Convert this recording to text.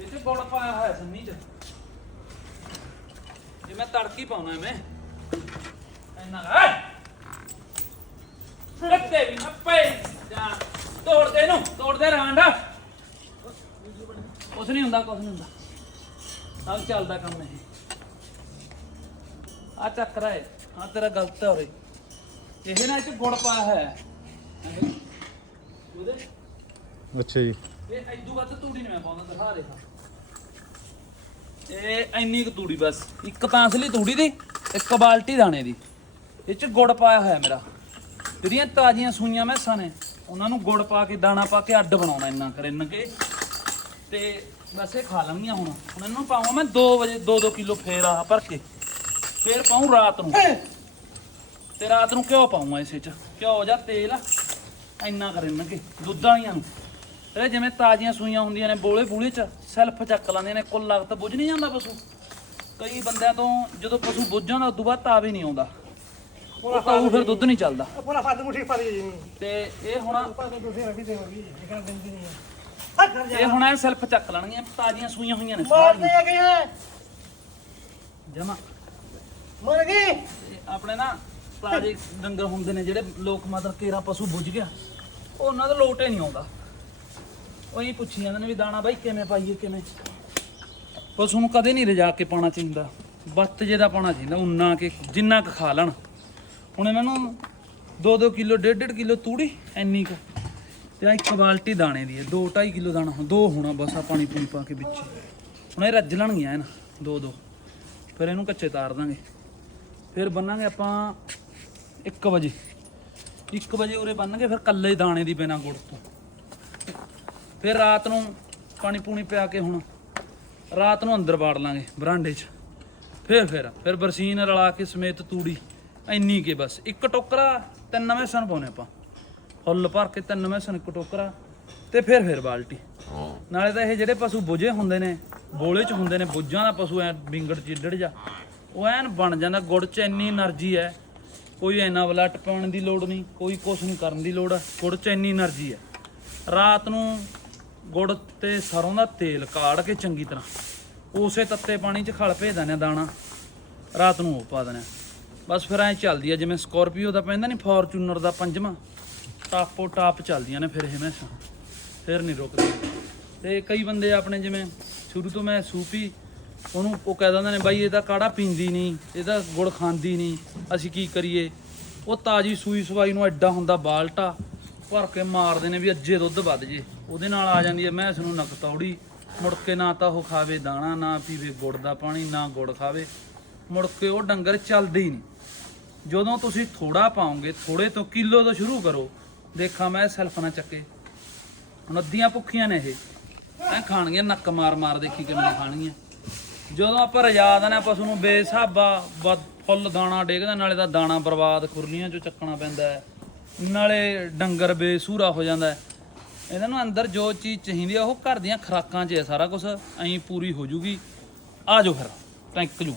ਇਹ ਚ ਗੁੜ ਪਾਇਆ ਹੋਇਆ ਸੰਨੀ ਚ। ਇਹ ਮੈਂ ਤੜਕੀ ਪਾਉਣਾ ਐਵੇਂ। ਇੰਨਾ ਹੈ! ਰੱਤੇ ਵੀ ਨਾ ਜਾ ਤੋੜ ਦੇ ਇਹਨੂੰ ਤੋੜ ਕੁਛ ਨਹੀਂ ਹੁੰਦਾ, ਕੁਛ ਨਹੀਂ ਹੁੰਦਾ। ਸਭ ਚੱਲਦਾ ਕੰਮ ਇਹ। ਆ ਚੱਕਰਾ ਹੈ ਆ ਤੇਰਾ ਗਲਤ ਹੈ ਉਰੇ। ਇਹ ਨਾ, ਇਹ ਚ ਗੁੜ ਪਾਇਆ ਹੋਇਆ। ਹੈ ਉਹਦੇ ਅੱਛਾ ਜੀ। ਇਹ ਐਦੂ ਵੱਧ ਤੂੜੀ ਨਹੀਂ ਮੈਂ ਪਾਉਂਦਾ ਦਿਖਾ ਦੇ ਇਹ ਇੰਨੀ ਕੁ ਤੂੜੀ ਬਸ ਇੱਕ ਤਾਂ ਅਸਲੀ ਤੂੜੀ ਦੀ ਇੱਕ ਬਾਲਟੀ ਦਾਣੇ ਦੀ। ਇਹ ਚ ਗੁੜ ਪਾਇਆ ਹੋਇਆ ਮੇਰਾ। ਜਿਹੜੀਆਂ ਤਾਜ਼ੀਆਂ ਸੂਈਆਂ ਮੈਸਾਂ ਨੇ ਉਹਨਾਂ ਨੂੰ ਗੁੜ ਪਾ ਕੇ ਦਾਣਾ ਪਾ ਕੇ ਅੱਡ ਬਣਾਉਣਾ ਇੰਨਾ ਕਰਨ ਕੇ। ਤੇ ਬਸ ਇਹ ਖਾ ਲੈਣਗੀਆਂ ਹੁਣ। ਹੁਣ ਇਹਨੂੰ ਪਾਵਾਂ ਮੈਂ 2 ਵਜੇ 2-2 ਕਿਲੋ ਫੇਰ ਆ ਭਰ ਕੇ। ਫੇਰ ਪਾਉਂ ਰਾਤ ਨੂੰ। ਤੇ ਰਾਤ ਨੂੰ ਘਿਓ ਪਾਉਂਗਾ ਇਸੇ ਚ। ਘਿਓ ਜਾਂ ਤੇਲ ਇੰਨਾ ਕਰਨਗੇ ਦੁੱਧ ਵਾਲੀਆਂ ਨੂੰ। ਇਹ ਜਿਵੇਂ ਤਾਜ਼ੀਆਂ ਸੂਈਆਂ ਹੁੰਦੀਆਂ ਨੇ ਬੋਲੇ ਬੂਲੇ ਚ ਸੈਲਫ ਚੱਕ ਲੈਂਦੀਆਂ ਨੇ ਕੁੱਲ ਲਗਤ ਬੁੱਝ ਨਹੀਂ ਜਾਂਦਾ ਪਸ਼ੂ। ਕਈ ਬੰਦਿਆਂ ਤੋਂ ਜਦੋਂ ਪਸ਼ੂ ਬੁੱਝ ਜਾਂਦਾ ਉਦੋਂ ਬਾਅਦ ਤਾਵੇ ਹੀ ਨਹੀਂ ਆਉਂਦਾ। ਉਹ ਫਿਰ ਦੁੱਧ ਨਹੀਂ ਚੱਲਦਾ। ਪੂਰਾ ਫਾਦ ਮੁਠੀ ਪਾ ਦੇ ਜੀ ਤੇ ਇਹ ਹੁਣ ਇਹ ਹੁਣ ਇਹ ਸੈਲਫ ਚੱਕ ਲੈਣਗੀਆਂ ਤਾਜ਼ੀਆਂ ਸੂਈਆਂ ਹੋਈਆਂ ਨੇ ਮਾਰਦੇ ਗਏ ਜਮਾ। ਮਰ ਗਈ। ਆਪਣੇ ਨਾ ਤਾਜ਼ੇ ਡੰਗਰ ਹੁੰਦੇ ਨੇ ਜਿਹੜੇ ਲੋਕ ਮਤਲਬ ਕੇਰਾ ਪਸ਼ੂ ਬੁੱਝ ਗਿਆ ਉਹਨਾਂ ਦਾ ਲੋਟ ਹੀ ਨਹੀਂ ਆਉਂਦਾ। ਉਹ ਹੀ ਪੁੱਛੀ ਜਾਂਦੇ ਨੇ ਵੀ ਦਾਣਾ ਬਾਈ ਕਿਵੇਂ ਪਾਈਏ, ਕਿਵੇਂ? ਪਸ਼ੂ ਨੂੰ ਕਦੇ ਨਹੀਂ ਰਜਾ ਕੇ ਪਾਣਾ ਚਾਹੀਦਾ। ਬੱਤ ਜੇ ਦਾ ਪਾਣਾ ਚਾਹੀਦਾ, ਉਨਾ ਕਿ, ਜਿੰਨਾ ਕੁ ਖਾ ਲੈਣ। ਹੁਣ ਇਹਨਾਂ ਨੂੰ 2-2 ਕਿਲੋ 1.5 ਕਿਲੋ ਤੂੜੀ, ਐਨੀ ਕੁ। ਤੇ ਇੱਕ ਬਾਲਟੀ ਦਾਣੇ ਦੀ ਹੈ 2-2.5 ਕਿਲੋ ਦਾਣਾ ਹੁਣ ਦੋ ਹੋਣਾ ਬਸ ਆ ਪਾਣੀ ਪੂਣੀ ਪਾ ਕੇ ਵਿੱਚ। ਹੁਣ ਇਹ ਰੱਜ ਲੈਣਗੀਆਂ ਇਹਨਾਂ, ਦੋ ਦੋ। ਫਿਰ ਇਹਨੂੰ ਕੱਚੇ ਤਾਰ ਦਾਂਗੇ। ਫਿਰ ਬੰਨਾਂਗੇ ਆਪਾਂ 1 ਵਜੇ। 1 ਵਜੇ ਉਰੇ ਬੰਨਾਂਗੇ ਫਿਰ ਕੱਲੇ ਦਾਣੇ ਦੀ ਬਿਨਾ ਗੁੜ ਤੋਂ। ਫਿਰ ਰਾਤ ਨੂੰ ਪਾਣੀ ਪੂਣੀ ਪਿਆ ਕੇ ਹੁਣ ਰਾਤ ਨੂੰ ਅੰਦਰ ਬਾੜ ਲਾਂਗੇ ਬਰਾਂਡੇ 'ਚ। ਫਿਰ ਫਿਰ ਫਿਰ ਬਰਸੀਨ ਰਲਾ ਕੇ ਸਮੇਤ ਤੂੜੀ ਇੰਨੀ ਕੇ ਬਸ। ਇੱਕ ਟੋਕਰਾ ਤਿੰਨ ਨਵੇਂ ਸਨ ਪਾਉਨੇ ਆਪਾਂ। ਫੁੱਲ ਭਰ ਕੇ ਤਿੰਨ ਨਵੇਂ ਸਨ ਇੱਕ ਟੋਕਰਾ ਤੇ ਫਿਰ ਫਿਰ ਬਾਲਟੀ। ਨਾਲੇ ਤਾਂ ਇਹ ਜਿਹੜੇ ਪਸ਼ੂ ਬੁਝੇ ਹੁੰਦੇ ਨੇ ਬੋਲੇ 'ਚ ਹੁੰਦੇ ਨੇ ਬੁੱਝਾਂ ਦਾ ਪਸ਼ੂ ਐ ਵਿੰਗੜ ਚਿੱਡੜ ਜਾ ਉਹ ਐਨ ਬਣ ਜਾਂਦਾ ਗੁੜ 'ਚ ਇੰਨੀ એનર્ਜੀ ਐ। ਕੋਈ ਐਨਾ ਬਲੱਟ ਪਾਉਣ ਦੀ ਲੋੜ ਨਹੀਂ ਕੋਈ ਕੁਛ ਨਹੀਂ ਕਰਨ ਦੀ ਲੋੜ ਗੁੜ 'ਚ ਇੰਨੀ એનર્ਜੀ ਐ। ਰਾਤ ਨੂੰ ਗੁੜ ਤੇ ਸਰੋਂ ਦਾ ਤੇਲ ਕਾੜ ਕੇ ਚੰਗੀ ਤਰ੍ਹਾਂ। ਉਸੇ ਤੱਤੇ ਪਾਣੀ 'ਚ ਖਲ ਭੇਜ ਦਿੰਦੇ ਆ ਦਾਣਾ। ਰਾਤ ਨੂੰ ਉਹ ਪਾ ਦਿੰਦੇ ਆ ਬਸ ਫਿਰ ਐ ਚੱਲਦੀ ਆ, ਜਿਵੇਂ ਸਕੋਰਪੀਓ ਦਾ ਪੈਂਦਾ ਨਹੀਂ ਫੋਰਚੂਨਰ ਦਾ ਪੰਜਵਾਂ। ਟਾਪੋ ਟਾਪ ਚੱਲਦੀਆਂ ਨੇ ਫਿਰ ਇਹ ਮੈਸਾਂ ਫਿਰ ਨਹੀਂ ਰੁਕਦੀ। ਤੇ ਕਈ ਬੰਦੇ ਆਪਣੇ ਜਿਵੇਂ ਸ਼ੁਰੂ ਤੋਂ ਮੈਂ ਸੂਪੀ ਉਹਨੂੰ ਉਹ ਕਹਿ ਦਿੰਦੇ ਨੇ, ਬਾਈ, ਇਹ ਤਾਂ ਕਾੜਾ ਪੀਂਦੀ ਨਹੀਂ ਇਹ ਤਾਂ ਗੁੜ ਖਾਂਦੀ ਨਹੀਂ ਅਸੀਂ ਕੀ ਕਰੀਏ? ਉਹ ਤਾਜੀ ਸੂਈ ਸਵਾਈ ਨੂੰ ਐਡਾ ਹੁੰਦਾ ਬਾਲਟਾ, ਭਰ ਕੇ ਮਾਰਦੇ ਨੇ ਵੀ ਅੱਜੇ ਦੁੱਧ ਵੱਧ ਜੇ। ਉਹਦੇ ਨਾਲ ਆ ਜਾਂਦੀ ਹੈ, ਮੈਂ ਇਸ ਨੂੰ ਨਕਤੌੜੀ ਮੁੜ ਕੇ ਨਾ ਤਾਂ ਉਹ ਖਾਵੇ ਦਾਣਾ, ਨਾ ਪੀਵੇ ਗੁੜ ਦਾ ਪਾਣੀ, ਨਾ ਗੁੜ ਖਾਵੇ। ਮੁੜ ਕੇ ਉਹ ਡੰਗਰ ਚੱਲਦੇ ਹੀ ਨਹੀਂ। ਜਦੋਂ ਤੁਸੀਂ ਥੋੜਾ ਪਾਓਗੇ ਥੋੜੇ ਤੋਂ ਕਿਲੋ ਤੋਂ ਸ਼ੁਰੂ ਕਰੋ, ਦੇਖਾਂ ਮੈਂ ਸੈਲਫ ਨਾ ਚੱਕੇ। ਹੁਣ ਅੱਧੀਆਂ ਭੁੱਖੀਆਂ ਨੇ ਇਹ। ਐ ਖਾਣਗੀਆਂ, ਨੱਕ ਮਾਰ ਮਾਰ ਦੇਖੀ ਕਿਵੇਂ ਖਾਣਗੀਆਂ। ਜਦੋਂ ਆਪਾਂ ਰਜਾ ਦਿੰਦੇ ਹਾਂ ਪਸ਼ੂ ਨੂੰ ਬੇਸਾਬਾ ਵੱਧ- ਫੁੱਲ ਦਾਣਾ ਡੇਗਦਾ, ਨਾਲੇ ਤਾਂ ਦਾਣਾ ਬਰਬਾਦ ਖੁਰਲੀਆਂ ਚੋਂ ਚੱਕਣਾ ਪੈਂਦਾ ਨਾਲੇ ਡੰਗਰ ਬੇਸੂਰਾ ਹੋ ਜਾਂਦਾ ਇਹਨਾਂ ਨੂੰ ਅੰਦਰ ਜੋ ਚੀਜ਼ ਚਾਹੀਦੀ ਆ, ਉਹ ਘਰ ਦੀਆਂ ਖੁਰਾਕਾਂ 'ਚ ਹੈ ਸਾਰਾ ਕੁਝ ਐਂ ਪੂਰੀ ਹੋ ਜੂਗੀ। ਆ ਜਾਓ ਫਿਰ, ਟੈਂਕ ਜੂ